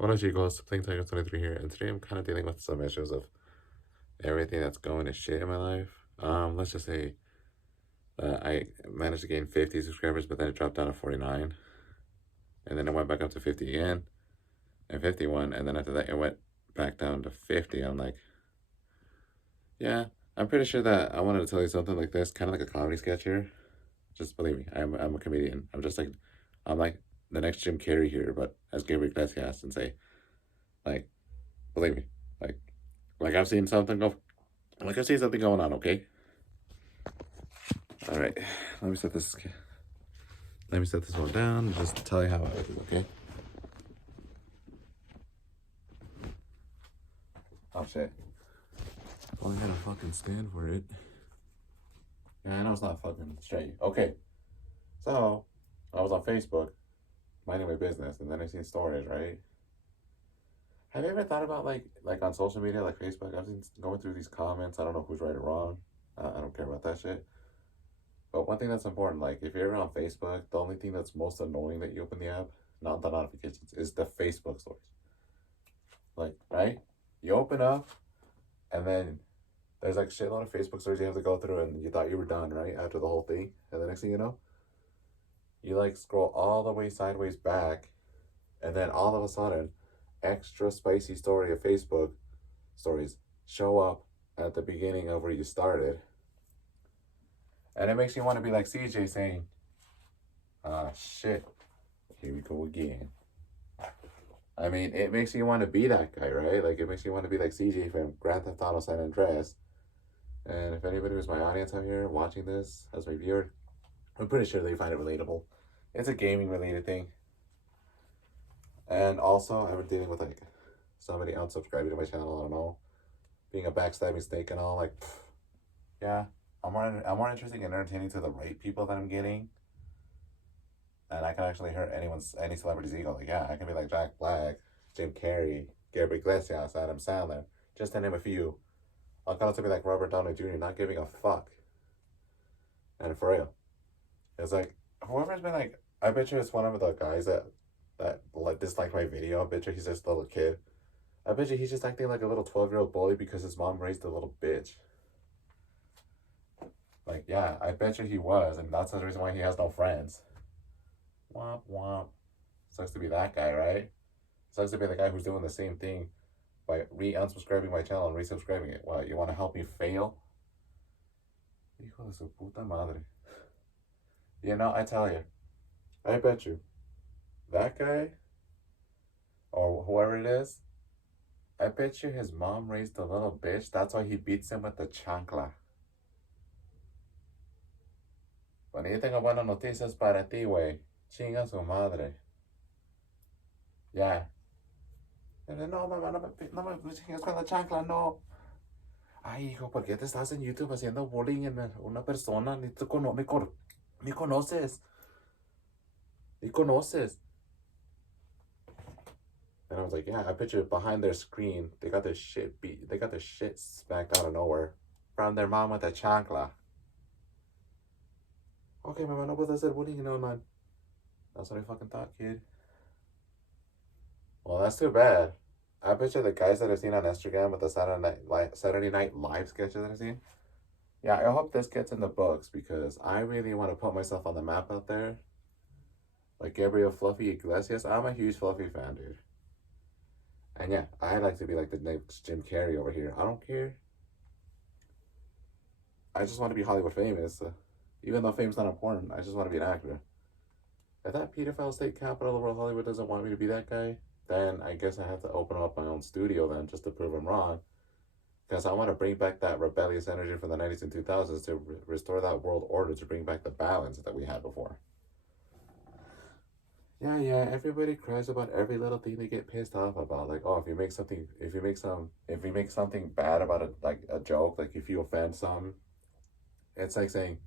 What up, Chicos? Playing Tiger 23 here, and today I'm kind of dealing with some issues of everything that's going to shit in my life. Let's just say I managed to gain 50 subscribers, but then it dropped down to 49, and then it went back up to 50 again, and 51, and then after that it went back down to 50. I'm like, yeah, I'm pretty sure that I wanted to tell you something like this, kind of like a comedy sketch here. Just believe me, I'm a comedian. I'm like the next Jim Carrey here, but as Gabriel Iglesias, and say, like, believe me, like, like I've seen something go Like I see something going on, okay? All right. Let me set this. Let me set this one down and just tell you how I do, okay? Oh shit. Only had a fucking stand for it. Yeah, I know it's not fucking straight. Okay. So I was on Facebook, minding my business, and then I seen stories, right? Have you ever thought about like on social media, like Facebook? I've been going through these comments. I don't know who's right or wrong. I don't care about that shit. But one thing that's important, like if you're ever on Facebook, the only thing that's most annoying that you open the app, not the notifications, is the Facebook stories. Like, right? You open up and then there's like shitload of Facebook stories you have to go through and you thought you were done, right? After the whole thing. And the next thing you know, you like scroll all the way sideways back and then all of a sudden, extra spicy story of Facebook stories show up at the beginning of where you started. And it makes you want to be like CJ saying, ah, shit, here we go again. I mean, it makes you want to be that guy, right? Like, it makes you want to be like CJ from Grand Theft Auto San Andreas. And if anybody who's my audience out here watching this as my viewer, I'm pretty sure they find it relatable. It's a gaming related thing. And also, I've been dealing with like somebody unsubscribing to my channel, I don't know, being a backstabbing snake and all. Like, pff, yeah, I'm more interested in entertaining to the right people that I'm getting. And I can actually hurt any celebrity's ego. Like, yeah, I can be like Jack Black, Jim Carrey, Gabriel Iglesias, Adam Sandler, just to name a few. I'll kind of be like Robert Downey Jr., not giving a fuck. And for real, it's like whoever's been like, I bet you it's one of the guys that like dislike my video. I bet you he's just a little kid. I bet you he's just acting like a little 12-year-old bully because his mom raised a little bitch. Like, yeah, I bet you he was, and that's the reason why he has no friends. Womp womp. Sucks to be that guy, right? Sucks to be the guy who's doing the same thing by unsubscribing my channel and resubscribing it. What, you want to help me fail? Hijo de su puta madre. You know, I tell you, I bet you, that guy, or whoever it is, I bet you his mom raised a little bitch. That's why he beats him with the chancla. Bueno, yo tengo buenas noticias para ti, güey. Chinga su madre. Ya. Yeah. No, mamá, no me chingas con la chancla, no. Ay, hijo, ¿por qué te estás en YouTube haciendo bullying en una persona? Ni conoces. Ni conoces. And I was like, yeah, I picture behind their screen, they got their shit beat. They got their shit smacked out of nowhere. From their mom with a chancla. Okay, mama, no puedo hacer bullying, no, man. That's what I fucking thought, kid. Well, that's too bad. I bet you the guys that I've seen on Instagram with the Saturday Night Live sketches that I've seen. Yeah, I hope this gets in the books because I really want to put myself on the map out there. Like Gabriel Fluffy Iglesias, I'm a huge Fluffy fan, dude. And yeah, I like to be like the next Jim Carrey over here. I don't care. I just want to be Hollywood famous. Even though fame's not important, I just want to be an actor. If that pedophile state capital of Hollywood doesn't want me to be that guy, then I guess I have to open up my own studio then just to prove I'm wrong. Because I want to bring back that rebellious energy from the 90s and 2000s to restore that world order, to bring back the balance that we had before. Yeah, everybody cries about every little thing they get pissed off about. Like, oh, if you make something bad about it, like a joke, like if you offend some, it's like saying,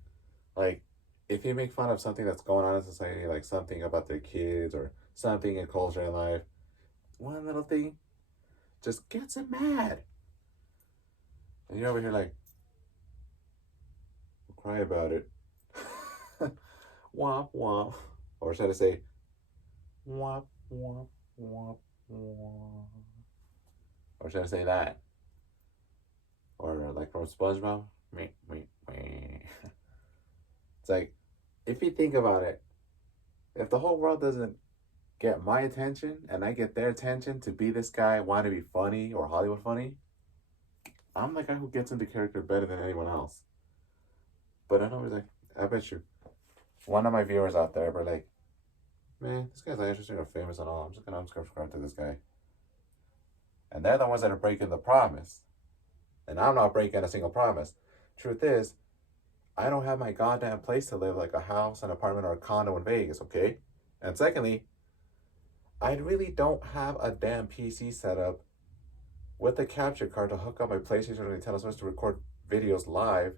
like, if you make fun of something that's going on in society, like something about their kids or something in culture and life, one little thing just gets them mad. And you're over here like, cry about it. Womp womp. Or should I say, womp womp womp womp. Or should I say that? Or like from SpongeBob? Me, me, me. It's like, if you think about it, if the whole world doesn't get my attention and I get their attention to be this guy, want to be funny or Hollywood funny, I'm the guy who gets into character better than anyone else. But I know, like, I bet you one of my viewers out there were like, man, this guy's like interesting or famous and all. I'm just gonna unsubscribe to this guy. And they're the ones that are breaking the promise. And I'm not breaking a single promise. Truth is, I don't have my goddamn place to live, like a house, an apartment, or a condo in Vegas, okay? And secondly, I really don't have a damn PC set up with a capture card to hook up my PlayStation or Nintendo Switch to record videos live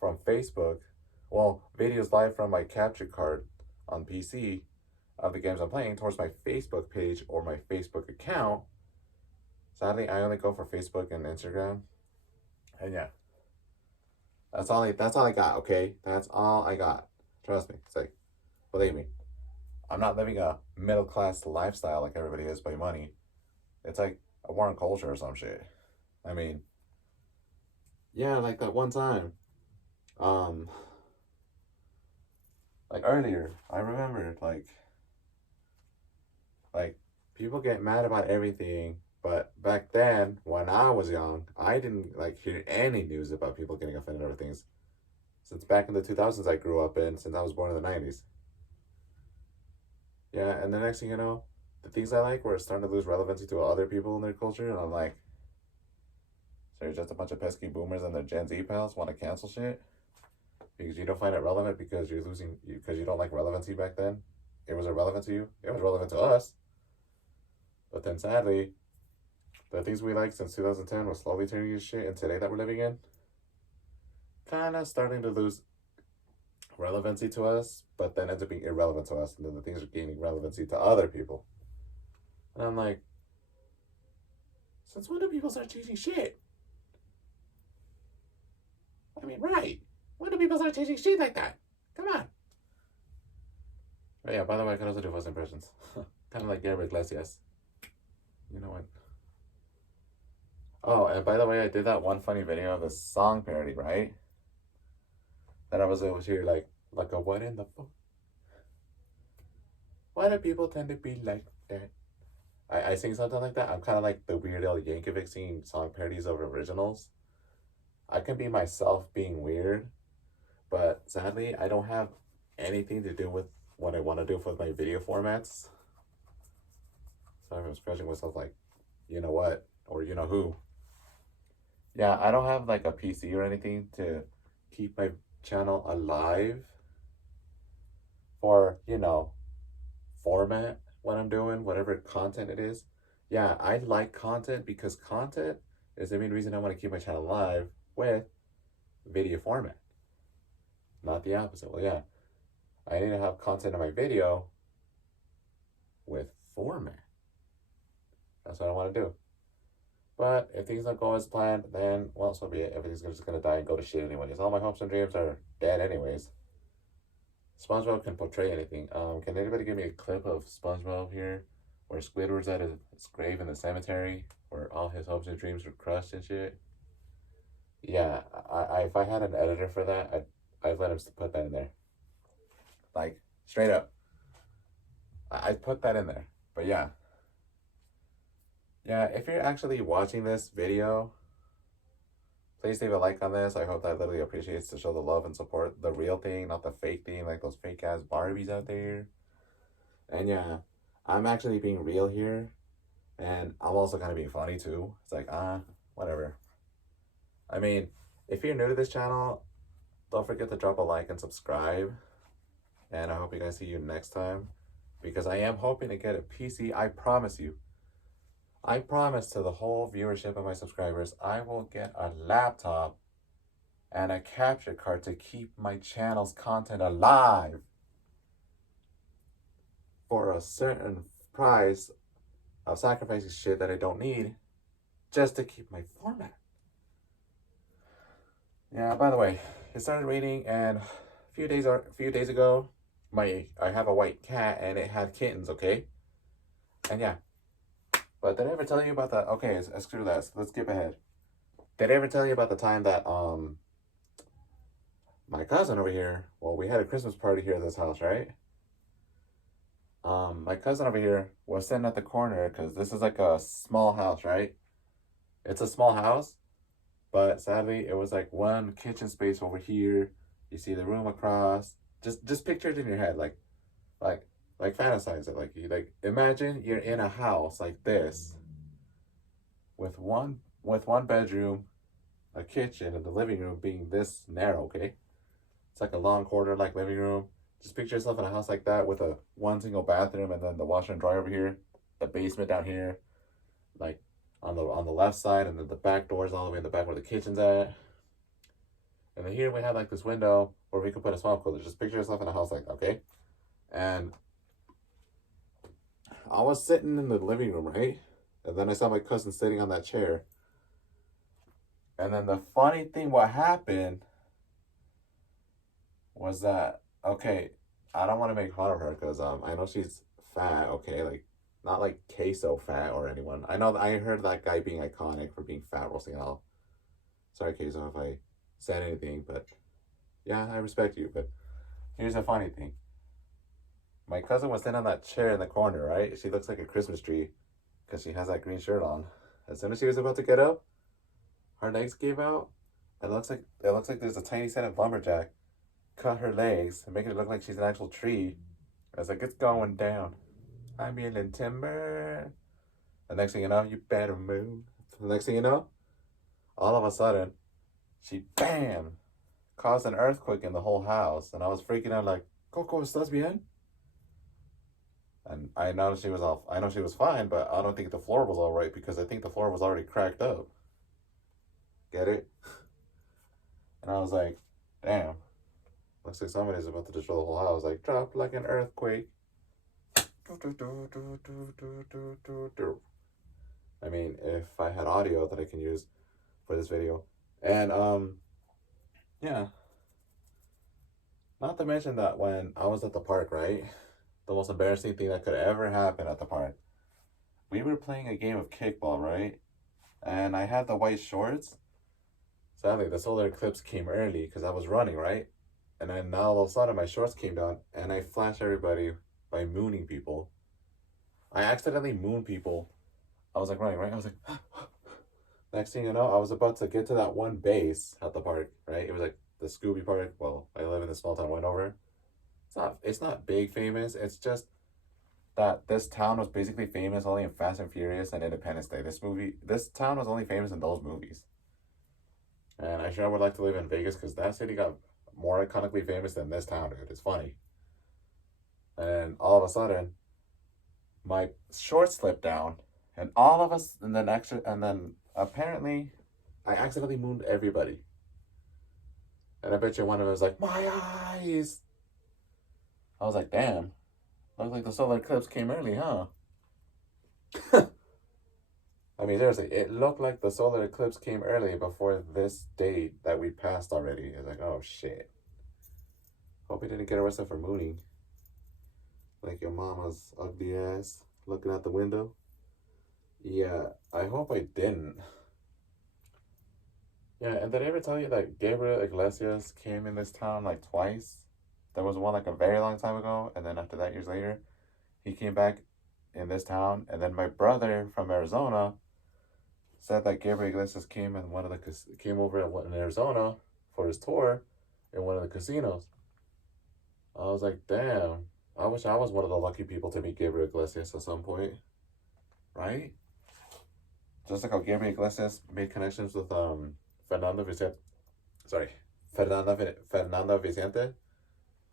from Facebook. Well, videos live from my capture card on PC of the games I'm playing towards my Facebook page or my Facebook account. Sadly, I only go for Facebook and Instagram. And yeah. That's all I got, okay? That's all I got. Trust me. It's like, believe me, I'm not living a middle class lifestyle like everybody is by money. It's like a Warren culture or some shit. I mean, yeah, like that one time, like earlier, I remember like people get mad about everything, but back then when I was young, I didn't like hear any news about people getting offended over things. Since back in the 2000s, I grew up in, since I was born in the 90s. Yeah, and the next thing you know, the things I like were starting to lose relevancy to other people in their culture, and I'm like, so you're just a bunch of pesky boomers and their Gen Z pals want to cancel shit because you don't find it relevant because because you don't like relevancy back then. It was irrelevant to you. It was relevant to us. But then sadly, the things we liked since 2010 was slowly turning into shit, and today that we're living in, kind of starting to lose relevancy to us, but then ends up being irrelevant to us, and then the things are gaining relevancy to other people. And I'm like, since when do people start changing shit? I mean, right. When do people start changing shit like that? Come on. But yeah, by the way, I can also do voice impressions. Kind of like Gabriel Iglesias. You know what? Oh, and by the way, I did that one funny video of a song parody, right? That I was over here like a what in the fuck? Why do people tend to be like that? I sing something like that. I'm kind of like the Weird Al Yankovic singing song parodies of originals. I can be myself being weird, but sadly, I don't have anything to do with what I want to do with my video formats. So I'm scratching myself like, you know what, or you know who. Yeah, I don't have like a PC or anything to keep my channel alive for, format what I'm doing, whatever content it is. Yeah, I like content because content is the main reason I want to keep my channel alive with video format. Not the opposite. Well, yeah, I need to have content in my video with format. That's what I want to do. But if things don't go as planned, then, well, so be it. Everything's just going to die and go to shit anyways. All my hopes and dreams are dead anyways. SpongeBob can portray anything. Can anybody give me a clip of SpongeBob here where Squidward's at his grave in the cemetery where all his hopes and dreams were crushed and shit? Yeah, I if I had an editor for that, I'd let him put that in there. Like, straight up. I'd put that in there. But yeah. Yeah, if you're actually watching this video, please leave a like on this. I hope that literally appreciates to show the love and support the real thing, not the fake thing, like those fake ass Barbies out there. And yeah, I'm actually being real here. And I'm also kind of being funny too. It's like, whatever. I mean, if you're new to this channel, don't forget to drop a like and subscribe. And I hope you guys see you next time. Because I am hoping to get a PC. I promise you. I promise to the whole viewership of my subscribers, I will get a laptop and a capture card to keep my channel's content alive for a certain price of sacrificing shit that I don't need just to keep my format. Yeah, by the way, it started raining, and a few days ago, I have a white cat and it had kittens, okay? And yeah, But did I ever tell you about that? Okay, screw that. So let's skip ahead. Did I ever tell you about the time that my cousin over here? Well, we had a Christmas party here at this house, right? My cousin over here was sitting at the corner because this is like a small house, right? It's a small house, but sadly, it was like one kitchen space over here. You see the room across. Just picture it in your head, like like fantasize it. Like you like imagine you're in a house like this with one bedroom, a kitchen, and the living room being this narrow. Okay, it's like a long corridor like living room. Just picture yourself in a house like that with a one single bathroom and then the washer and dryer over here, the basement down here, like on the left side, and then the back doors all the way in the back where the kitchen's at. And then here we have like this window where we could put a swamp cooler. Just picture yourself in a house like that, okay? And I was sitting in the living room, right? And then I saw my cousin sitting on that chair. And then the funny thing, what happened was that, okay, I don't want to make fun of her because I know she's fat, okay? Like, not like queso fat or anyone. I know I heard that guy being iconic for being fat roasting and all. Sorry, queso, if I said anything, but yeah, I respect you. But here's the funny thing. My cousin was sitting on that chair in the corner, right? She looks like a Christmas tree because she has that green shirt on. As soon as she was about to get up, her legs gave out. It looks like there's a tiny set of lumberjack cut her legs and making it look like she's an actual tree. I was like, it's going down. I'm in timber. The next thing you know, you better move. The next thing you know, all of a sudden, she bam caused an earthquake in the whole house, and I was freaking out like, Coco, estás bien? And I know she was off. I know she was fine, but I don't think the floor was all right because I think the floor was already cracked up. Get it? And I was like, damn. Looks like somebody's about to destroy the whole house. Like, drop like an earthquake. I mean, if I had audio that I can use for this video. And, yeah. Not to mention that when I was at the park, right? The most embarrassing thing that could ever happen at the park. We were playing a game of kickball, right? And I had the white shorts. Sadly, the solar eclipse came early because I was running, right? And then now all of a sudden my shorts came down and I flashed everybody by mooning people. I accidentally mooned people. I was like running, right? I was like, next thing you know, I was about to get to that one base at the park, right? It was like the Scooby Park. Well, I live in the small town, went over. It's not big famous. It's just that this town was basically famous only in Fast and Furious and Independence Day. This town was only famous in those movies. And I sure would like to live in Vegas because that city got more iconically famous than this town, dude. It's funny. And all of a sudden, my shorts slipped down, and all of us, and then apparently, I accidentally mooned everybody. And I bet you one of them was like, my eyes. I was like, damn. Looks like the solar eclipse came early, huh? I mean, seriously, it looked like the solar eclipse came early before this date that we passed already. It's like, oh shit. Hope he didn't get arrested for mooning. Like your mama's ugly ass looking out the window. Yeah, I hope I didn't. Yeah, and did I ever tell you that Gabriel Iglesias came in this town like twice? There was one like a very long time ago, and then after that, years later, he came back in this town. And then my brother from Arizona said that Gabriel Iglesias came over in Arizona for his tour in one of the casinos. I was like, damn, I wish I was one of the lucky people to meet Gabriel Iglesias at some point, right? Just like how Gabriel Iglesias made connections with Fernando Vicente. Sorry, Fernando Vicente.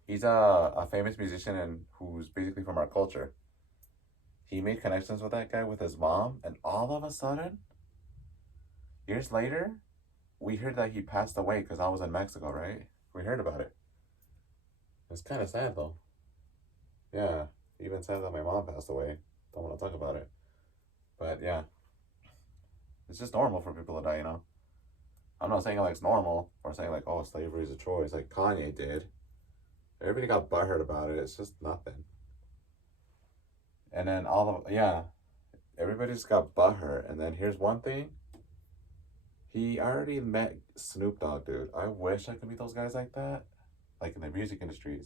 He's a famous musician and who's basically from our culture. He made connections with that guy with his mom, and all of a sudden, years later, we heard that he passed away because I was in Mexico, right? We heard about it. It's kind of sad though. Yeah, even sad that my mom passed away. Don't want to talk about it. But yeah, it's just normal for people to die, you know? I'm not saying like it's normal or saying like, oh, slavery is a choice like Kanye did. Everybody got butthurt about it. It's just nothing. And then yeah, everybody just got butthurt. And then here's one thing. He already met Snoop Dogg, dude. I wish I could meet those guys like that. Like in the music industries.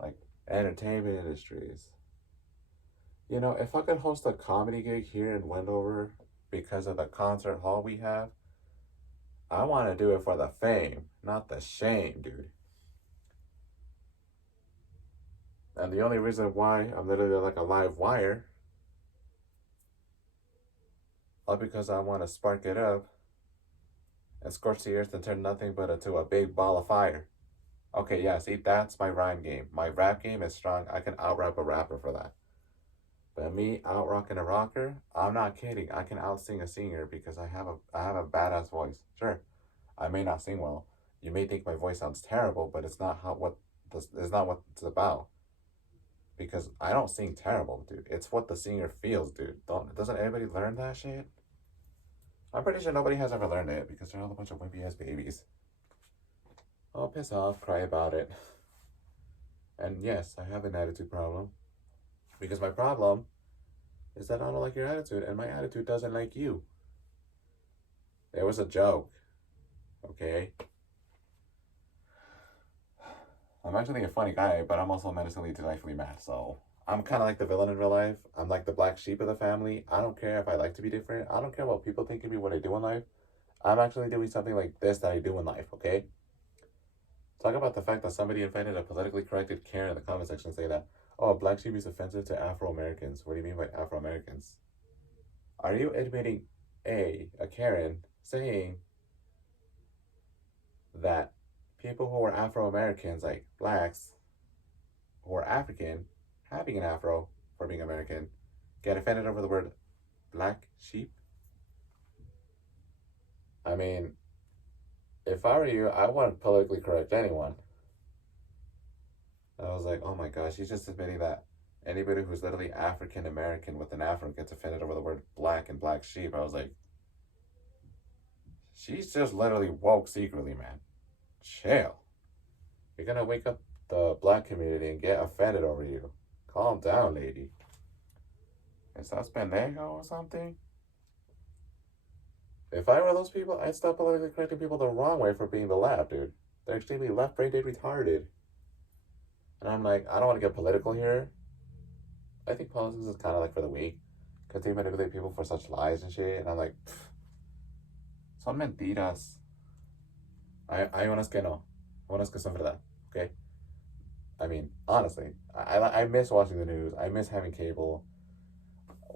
Like entertainment industries. You know, if I could host a comedy gig here in Wendover because of the concert hall we have, I want to do it for the fame, not the shame, dude. And the only reason why I'm literally like a live wire is because I want to spark it up and scorch the earth and turn nothing but into a big ball of fire. Okay, yeah, see, that's my rhyme game. My rap game is strong. I can out rap a rapper for that. But me out rocking a rocker, I'm not kidding. I can out sing a singer because I have a badass voice. Sure, I may not sing well. You may think my voice sounds terrible, but it's not what it's about. Because I don't sing terrible, dude. It's what the singer feels, dude. Doesn't anybody learn that shit? I'm pretty sure nobody has ever learned it because they're all a bunch of wimpy ass babies. Oh, piss off, cry about it. And yes, I have an attitude problem. Because my problem is that I don't like your attitude, and my attitude doesn't like you. It was a joke. Okay? I'm actually a funny guy, but I'm also menacingly delightfully mad, so I'm kind of like the villain in real life. I'm like the black sheep of the family. I don't care if I like to be different. I don't care what people think of me, what I do in life. I'm actually doing something like this that I do in life, okay? Talk about the fact that somebody invented a politically corrected Karen in the comment section say that, oh, a black sheep is offensive to Afro-Americans. What do you mean by Afro-Americans? Are you admitting a Karen saying that people who are Afro-Americans, like blacks, who are African, having an Afro for being American, get offended over the word black sheep? I mean, if I were you, I wouldn't politically correct anyone. I was like, oh my gosh, she's just admitting that anybody who's literally African American with an Afro gets offended over the word black and black sheep. I was like, she's just literally woke secretly, man. Chill. You're gonna wake up the black community and get offended over you. Calm down, lady. ¿Estás pendejo or something? If I were those people, I'd stop politically correcting people the wrong way for being the left, dude. They're extremely left brain dead retarded. And I'm like, I don't want to get political here. I think politics is kind of like for the weak. Because they manipulate people for such lies and shit. And I'm like, son mentiras. Hay unas que no. Unas que son verdad. Okay? I mean, honestly, I miss watching the news. I miss having cable.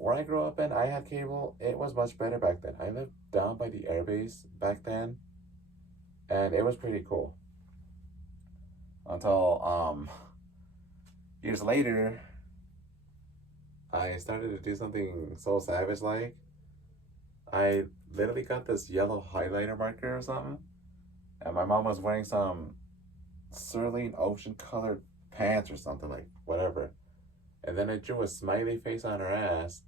Where I grew up in, I had cable. It was much better back then. I lived down by the airbase back then. And it was pretty cool. Until, years later, I started to do something so savage like. I literally got this yellow highlighter marker or something. And my mom was wearing some Cerulean ocean colored pants or something, like whatever. And then I drew a smiley face on her ass.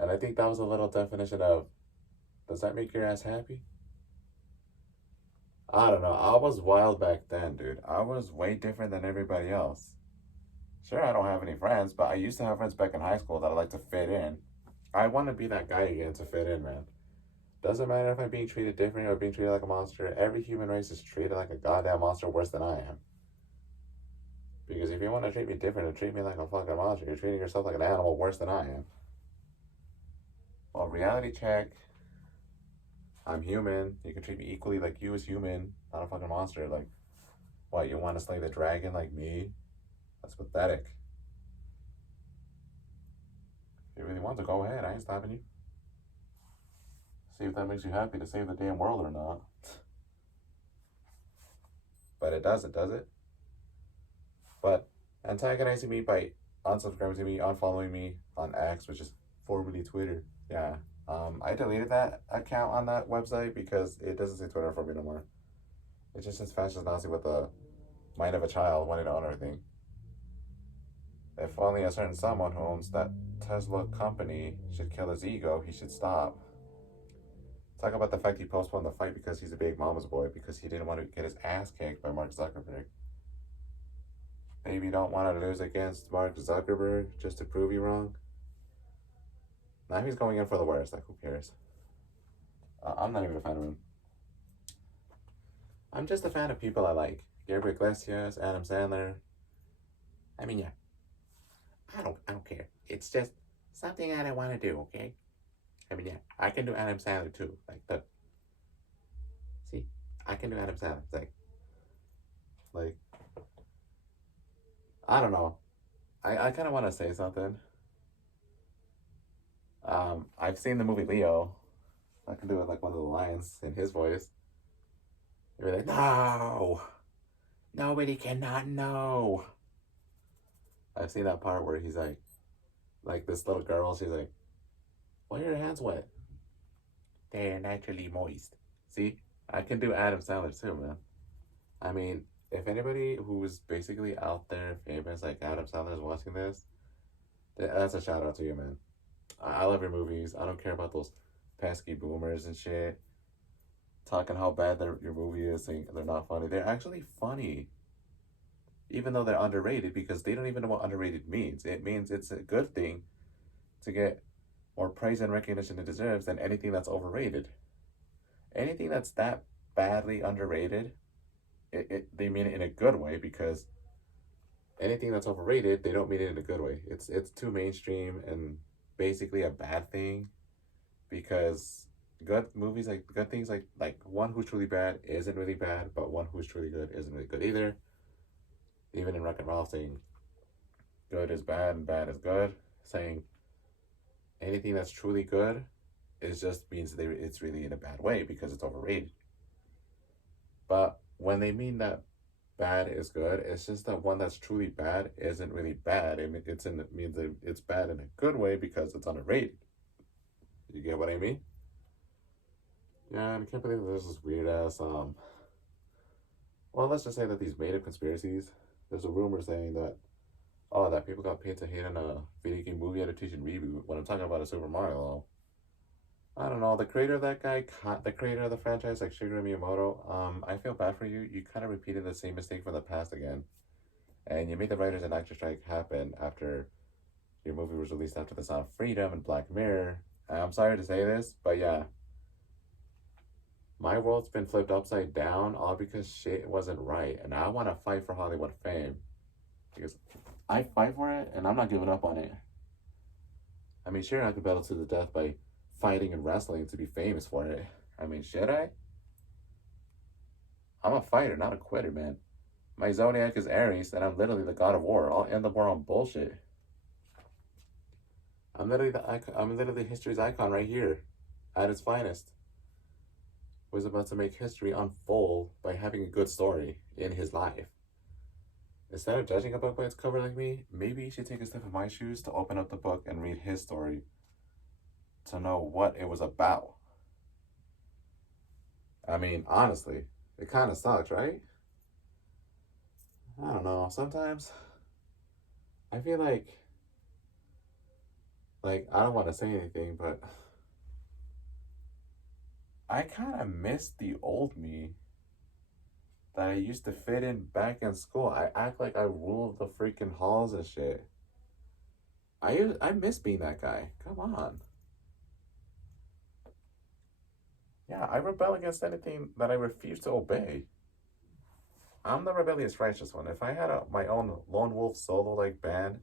And I think that was a little definition of, does that make your ass happy? I don't know. I was wild back then, dude. I was way different than everybody else. Sure, I don't have any friends, but I used to have friends back in high school that I like to fit in. I want to be that guy again to fit in, man. Doesn't matter if I'm being treated different or being treated like a monster. Every human race is treated like a goddamn monster worse than I am. Because if you want to treat me different and treat me like a fucking monster, you're treating yourself like an animal worse than I am. Well, reality check. I'm human. You can treat me equally like you as human, not a fucking monster. Like, what, you want to slay the dragon like me? That's pathetic. If you really want to, go ahead. I ain't stopping you. See if that makes you happy to save the damn world or not. But it does it? But antagonizing me by unsubscribing to me, unfollowing me on X, which is formerly Twitter. Yeah. I deleted that account on that website because it doesn't say Twitter for me no more. It just says fascist Nazi with the mind of a child wanting to own everything. If only a certain someone who owns that Tesla company should kill his ego, he should stop. Talk about the fact he postponed the fight because he's a big mama's boy, because he didn't want to get his ass kicked by Mark Zuckerberg. Maybe you don't want to lose against Mark Zuckerberg just to prove you wrong? Now he's going in for the worst. Like, who cares? I'm not even a fan of him. I'm just a fan of people I like. Gabriel Iglesias, Adam Sandler. I mean, yeah. I don't care. It's just something I don't want to do, okay? I mean, yeah. I can do Adam Sandler too. Like, the. See? I can do Adam Sandler. Like, I don't know. I kind of want to say something. I've seen the movie Leo. I can do it like one of the lines in his voice. You're like, no, nobody cannot know. I've seen that part where he's like this little girl. She's like, why are your hands wet? They're naturally moist. See, I can do Adam Sandler too, man. I mean, if anybody who's basically out there famous like Adam Sandler is watching this, that's a shout out to you, man. I love your movies. I don't care about those pesky boomers and shit talking how bad your movie is, saying they're not funny. They're actually funny, even though they're underrated because they don't even know what underrated means. It means it's a good thing to get more praise and recognition it deserves than anything that's overrated. Anything that's that badly underrated, they mean it in a good way because anything that's overrated, they don't mean it in a good way. It's too mainstream and basically a bad thing because good movies like good things like one who's truly bad isn't really bad, but one who's truly good isn't really good either. Even in Wreck-It Ralph saying good is bad and bad is good, saying anything that's truly good is just means it's really in a bad way because it's overrated. But when they mean that bad is good, it's just that one that's truly bad isn't really bad. It means that it's bad in a good way because it's underrated. You get what I mean? Yeah, and I can't believe there's this weird ass well, let's just say that these made up conspiracies. There's a rumor saying that that people got paid to hate on a video game movie adaptation reboot. When I'm talking about a Super Mario, I don't know. The creator of that guy, the creator of the franchise, like Shigeru Miyamoto. I feel bad for you. You kind of repeated the same mistake from the past again, and you made the writers and actors strike happen after your movie was released after The Sound of Freedom and Black Mirror. I'm sorry to say this, but yeah, my world's been flipped upside down all because shit wasn't right, and I want to fight for Hollywood fame because I fight for it, and I'm not giving up on it. I mean, sure, I could battle to the death by fighting and wrestling to be famous for it. I mean, should I? I'm a fighter, not a quitter, man. My zodiac is Aries, and I'm literally the god of war. I'll end the war on bullshit. I'm literally history's icon right here, at its finest. Was about to make history unfold by having a good story in his life. Instead of judging a book by its cover like me, maybe you should take a step in my shoes to open up the book and read his story to know what it was about. I mean, honestly, it kind of sucks, right? I don't know. Sometimes I feel like I don't want to say anything, but I kind of miss the old me that I used to fit in back in school. I act like I ruled the freaking halls and shit. I miss being that guy. Come on. Yeah, I rebel against anything that I refuse to obey. I'm the rebellious righteous one. If I had my own lone wolf solo like band,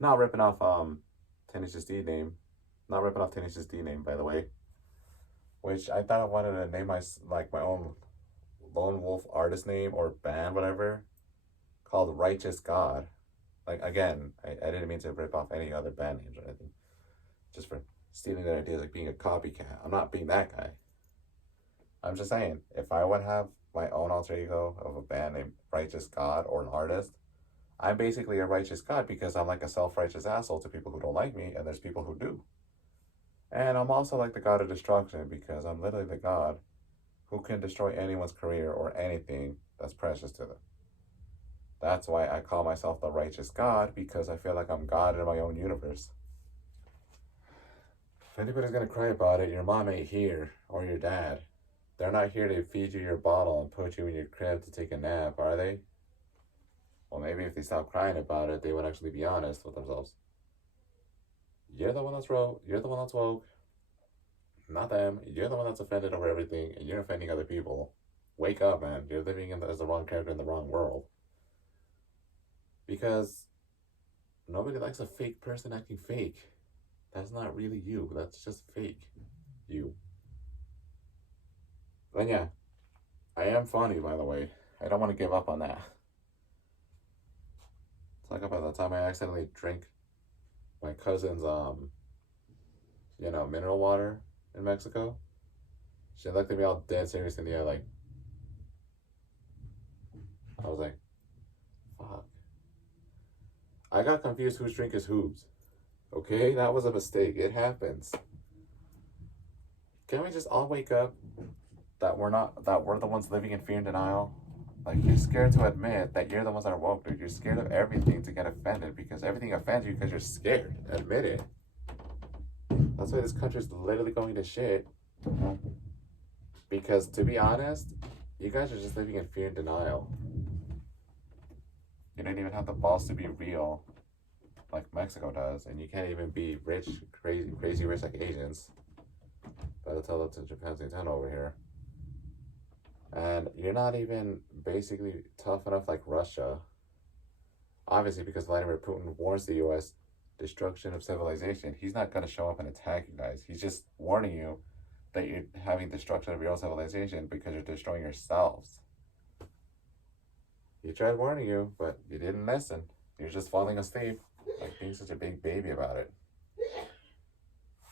not ripping off Tenacious D name, not ripping off Tenacious D name by the way, which I thought I wanted to name my own lone wolf artist name or band whatever, called Righteous God. Like again, I didn't mean to rip off any other band names or anything, just for stealing their ideas like being a copycat. I'm not being that guy. I'm just saying, if I would have my own alter ego of a band named Righteous God or an artist, I'm basically a righteous God because I'm like a self-righteous asshole to people who don't like me, and there's people who do. And I'm also like the God of destruction because I'm literally the God who can destroy anyone's career or anything that's precious to them. That's why I call myself the righteous God, because I feel like I'm God in my own universe. If anybody's gonna cry about it, your mom ain't here, or your dad. They're not here to feed you your bottle and put you in your crib to take a nap, are they? Well, maybe if they stopped crying about it, they would actually be honest with themselves. You're the one that's woke. You're the one that's woke. Not them. You're the one that's offended over everything, and you're offending other people. Wake up, man. You're living as the wrong character in the wrong world. Because nobody likes a fake person acting fake. That's not really you. That's just fake you. Then yeah, I am funny, by the way. I don't want to give up on that. It's like about the time I accidentally drank my cousin's mineral water in Mexico. She looked at me all dead serious in the eye, like I was like, fuck. I got confused whose drink is whose. Okay, that was a mistake. It happens. Can we just all wake up that we're the ones living in fear and denial? Like, you're scared to admit that you're the ones that are woke, dude. You're scared of everything to get offended because everything offends you because you're scared. Admit it. That's why this country's literally going to shit. Because, to be honest, you guys are just living in fear and denial. You don't even have the balls to be real like Mexico does, and you can't even be rich, crazy rich like Asians. Better tell that to Japan's Nintendo over here. And you're not even basically tough enough like Russia. Obviously, because Vladimir Putin warns the US destruction of civilization. He's not going to show up and attack you guys. He's just warning you that you're having destruction of your own civilization because you're destroying yourselves. He tried warning you, but you didn't listen. You're just falling asleep, like being such a big baby about it.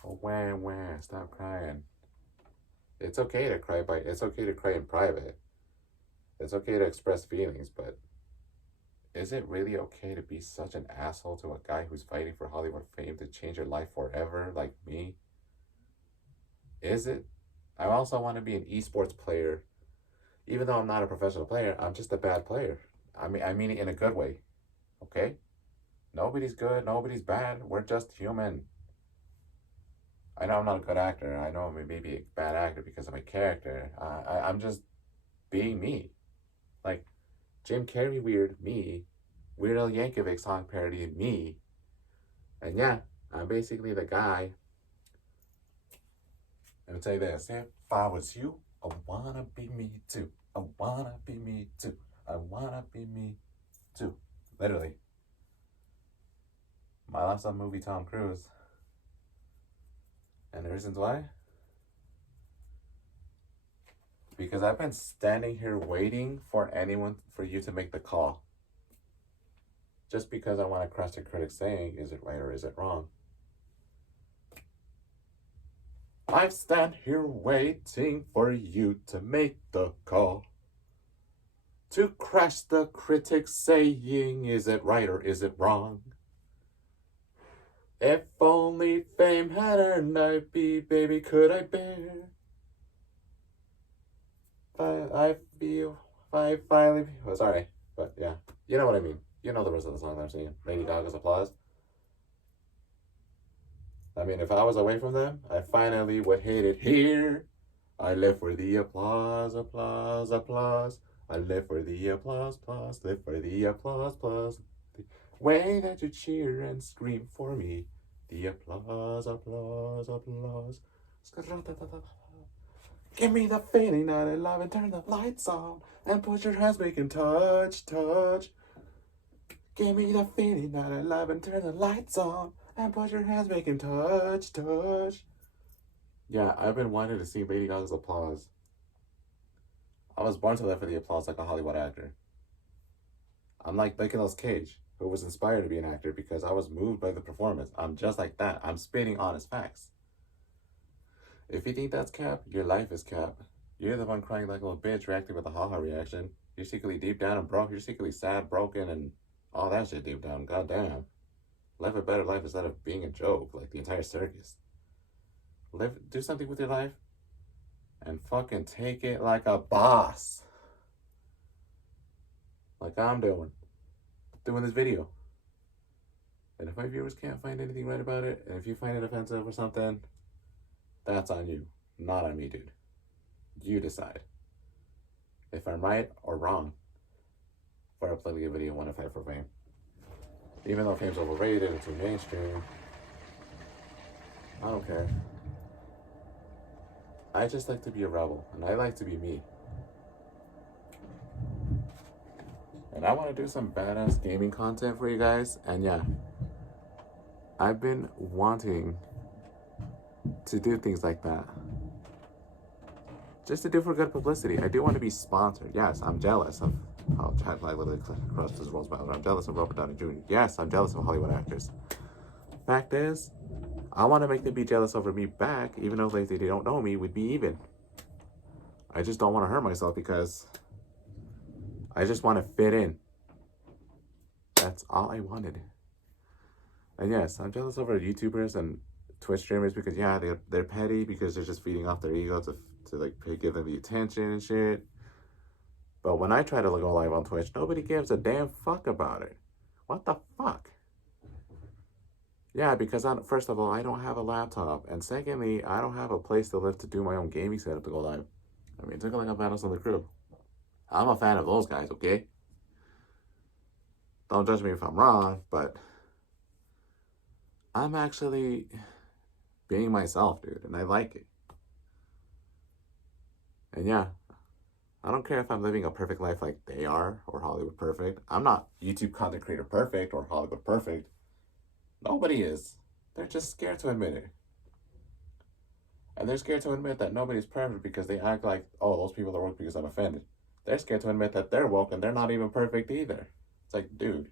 Oh, wah, stop crying. It's okay to cry, but it's okay to cry in private. It's okay to express feelings, but is it really okay to be such an asshole to a guy who's fighting for Hollywood fame to change your life forever, like me? Is it? I also want to be an esports player. Even though I'm not a professional player, I'm just a bad player. I mean it in a good way. Okay? Nobody's good, nobody's bad. We're just human. I know I'm not a good actor. I know I'm maybe a bad actor because of my character. I'm just being me. Like, Jim Carrey weird, me. Weird Al Yankovic song parody, me. And yeah, I'm basically the guy. Let me tell you this. If I was you, I wanna be me too. I wanna be me too. I wanna be me too. Literally. My last movie, Tom Cruise. And the reasons why? Because I've been standing here waiting for you to make the call. Just because I want to crush the critics saying, is it right or is it wrong? I stand here waiting for you to make the call. To crush the critics saying, is it right or is it wrong? If only fame had earned I'd be, baby, could I bear? I feel, I finally, oh, sorry, but yeah, you know what I mean. You know the rest of the song I'm singing. Lady Gaga's Applause. I mean, if I was away from them, I finally would hate it here. I live for the applause, applause, applause. I live for the applause, applause, live for the applause, applause. The way that you cheer and scream for me. The applause, applause, applause. Give me the feeling that I love and turn the lights on and put your hands making touch, touch. Give me the feeling that I love and turn the lights on and put your hands making touch, touch. Yeah, I've been wanting to see Lady Gaga's Applause. I was born to live for the applause like a Hollywood actor. I'm like Nicolas Cage, who was inspired to be an actor because I was moved by the performance. I'm just like that. I'm spitting honest facts. If you think that's cap, your life is cap. You're the one crying like a little bitch reacting with a haha reaction. You're secretly deep down and broke. You're secretly sad, broken, and all that shit deep down. Goddamn. Live a better life instead of being a joke like the entire circus. Do something with your life and fucking take it like a boss. Like I'm doing this video. And if my viewers can't find anything right about it, and if you find it offensive or something, that's on you, not on me, dude. You decide if I'm right or wrong for uploading a video and want to fight for fame. Even though fame's overrated, it's too mainstream. I don't care. I just like to be a rebel, and I like to be me. And I want to do some badass gaming content for you guys. And yeah, I've been wanting to do things like that. Just to do for good publicity. I do want to be sponsored. Yes, I'm jealous of how Chad I literally crushed his Rose Battle. I'm jealous of Robert Downey Jr. Yes, I'm jealous of Hollywood actors. Fact is, I want to make them be jealous over me back, even though if they don't know me, we'd be even. I just don't want to hurt myself because I just want to fit in. That's all I wanted. And yes, I'm jealous over YouTubers and Twitch streamers because yeah, they're petty because they're just feeding off their ego to like give them the attention and shit. But when I try to go live on Twitch, nobody gives a damn fuck about it. What the fuck? Yeah, because first of all, I don't have a laptop, and secondly, I don't have a place to live to do my own gaming setup to go live. I mean, take a look at Battles on the Crew. I'm a fan of those guys, okay? Don't judge me if I'm wrong, but I'm actually being myself, dude, and I like it. And yeah, I don't care if I'm living a perfect life like they are or Hollywood perfect. I'm not YouTube content creator perfect or Hollywood perfect. Nobody is. They're just scared to admit it. And they're scared to admit that nobody's perfect because they act like, oh, those people are woke because I'm offended. They're scared to admit that they're woke and they're not even perfect either. It's like, dude,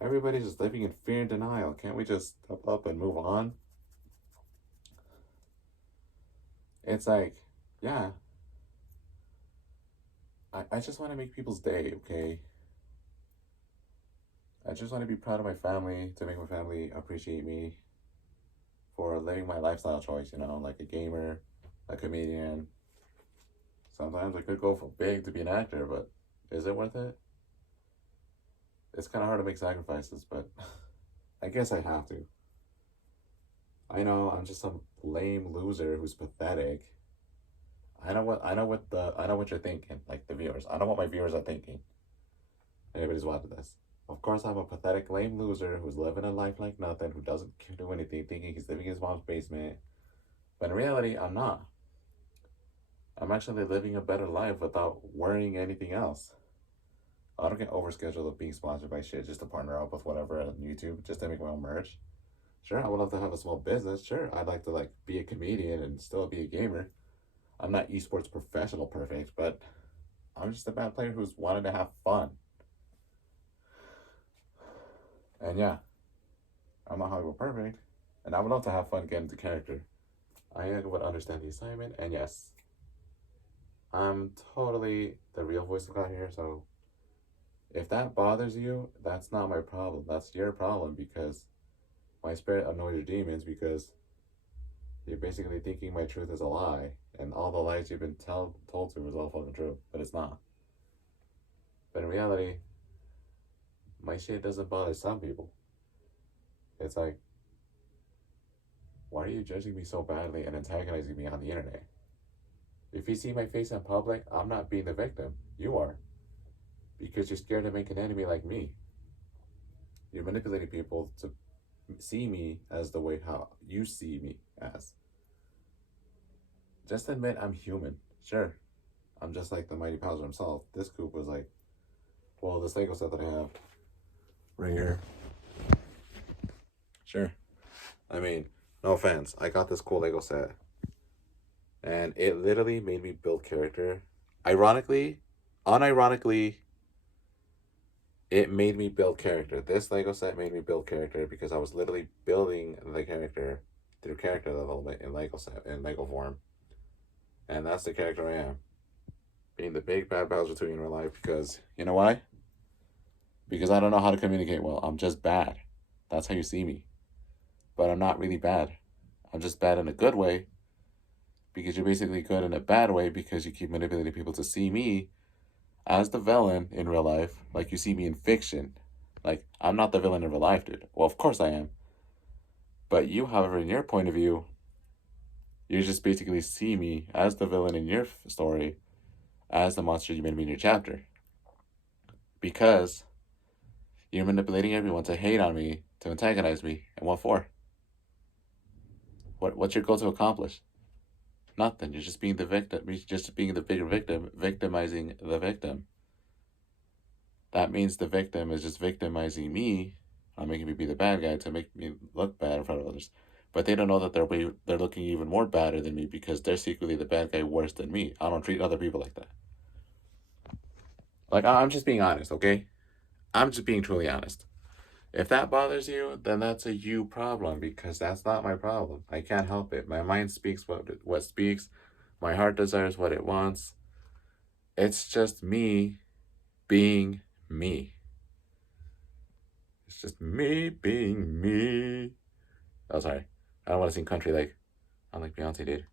everybody's just living in fear and denial. Can't we just step up and move on? It's like, yeah. I just want to make people's day, okay? I just want to be proud of my family, to make my family appreciate me for living my lifestyle choice, you know, like a gamer, a comedian. Sometimes I could go for big to be an actor, but is it worth it? It's kind of hard to make sacrifices, but I guess I have to. I know I'm just some lame loser who's pathetic. I know what you're thinking, like the viewers. I know what my viewers are thinking. Anybody's watching this. Of course, I'm a pathetic, lame loser who's living a life like nothing, who doesn't do anything, thinking he's living in his mom's basement. But in reality, I'm not. I'm actually living a better life without worrying anything else. I don't get overscheduled of being sponsored by shit just to partner up with whatever on YouTube just to make my own merch. Sure, I would love to have a small business. Sure, I'd like to like be a comedian and still be a gamer. I'm not esports professional perfect, but I'm just a bad player who's wanted to have fun. And yeah, I'm not Hollywood perfect, and I would love to have fun getting into character. I would understand the assignment, and yes, I'm totally the real voice of God here, so if that bothers you, that's not my problem. That's your problem because my spirit annoys your demons because you're basically thinking my truth is a lie, and all the lies you've been told to is all fucking true, but it's not. But in reality, my shit doesn't bother some people. It's like, why are you judging me so badly and antagonizing me on the internet? If you see my face in public, I'm not being the victim. You are. Because you're scared to make an enemy like me. You're manipulating people to see me as the way how you see me as. Just admit I'm human. Sure. I'm just like the Mighty Bowser himself. This coupe was like, well, this Lego set that I have right here. Sure. I mean, no offense. I got this cool Lego set. And it literally made me build character. Unironically, it made me build character. This Lego set made me build character because I was literally building the character through character development in Lego form. And that's the character I am. Being the big bad Bowser 2 in real life because, you know why? Because I don't know how to communicate well. I'm just bad. That's how you see me. But I'm not really bad. I'm just bad in a good way. Because you're basically good in a bad way because you keep manipulating people to see me as the villain in real life, like you see me in fiction. Like, I'm not the villain in real life, dude. Well, of course I am. But you, however, in your point of view, you just basically see me as the villain in your story, as the monster you made me in your chapter. Because you're manipulating everyone to hate on me, to antagonize me, and what for? What's your goal to accomplish? Nothing. You're just being the victim. You're just being the bigger victim, victimizing the victim. That means the victim is just victimizing me, making me be the bad guy to make me look bad in front of others. But they don't know that they're looking even more badder than me because they're secretly the bad guy worse than me. I don't treat other people like that. Like, I'm just being honest, okay? I'm just being truly honest. If that bothers you, then that's a you problem because that's not my problem. I can't help it. My mind speaks what speaks. My heart desires what it wants. It's just me being me. It's just me being me. Oh, sorry. I don't want to sing country like Beyonce did.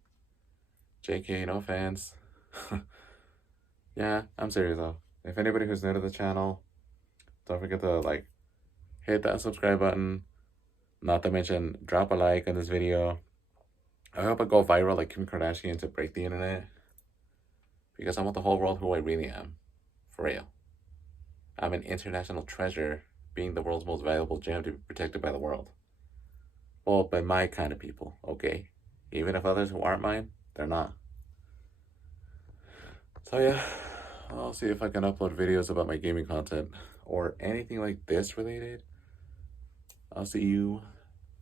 JK, no offense. Yeah, I'm serious though. If anybody who's new to the channel, don't forget to hit that subscribe button. Not to mention, drop a like on this video. I hope I go viral like Kim Kardashian to break the internet. Because I want the whole world who I really am. For real. I'm an international treasure, being the world's most valuable gem to be protected by the world. Well, by my kind of people, okay? Even if others who aren't mine, they're not. So yeah, I'll see if I can upload videos about my gaming content or anything like this related. I'll see you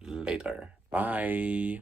later. Bye.